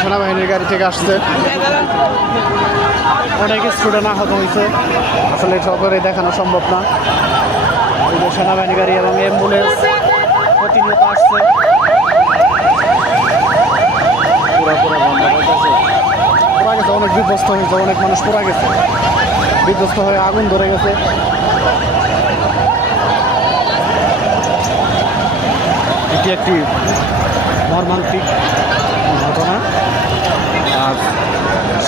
সেনাবাহিনীর গাড়ি থেকে আসছে, অনেক স্টুডেন্ট আহত হয়েছে। আসলে সকলে দেখানো সম্ভব না। এই যে সেনাবাহিনী গাড়ি এবং অ্যাম্বুলেন্স প্রতিনিয়ত আসছে। পোড়া গেছে, অনেক বিধ্বস্ত হয়েছে, অনেক মানুষ পোড়া গেছে, বিধ্বস্ত হয়ে আগুন ধরে গেছে। এটি একটি মর্মান্তিক ঘটনা, আর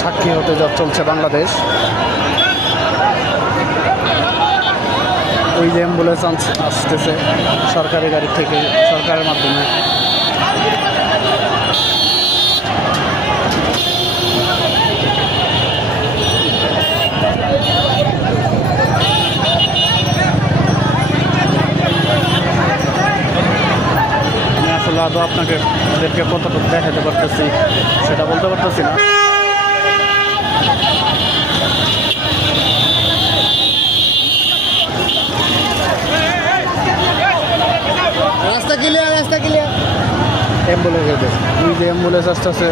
সাক্ষী হতে চলছে বাংলাদেশ। ওই যে অ্যাম্বুলেন্স আসতেছে সরকারি গাড়ি থেকে, সরকারের মাধ্যমে। আদৌ আপনাকে ওদেরকে কতটুকু দেখাতে পারতেছি সেটা বলতে পারতেছি না। রাস্তা ক্লিয়ার, রাস্তা ক্লিয়ার। অ্যাম্বুলেন্স, ওই যে অ্যাম্বুলেন্স আসতেছে,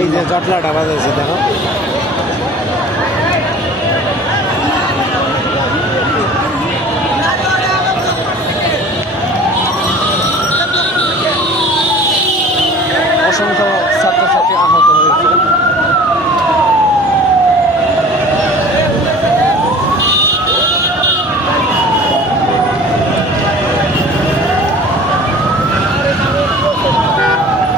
এই যে জটলাটা বাজাইছে দেখো।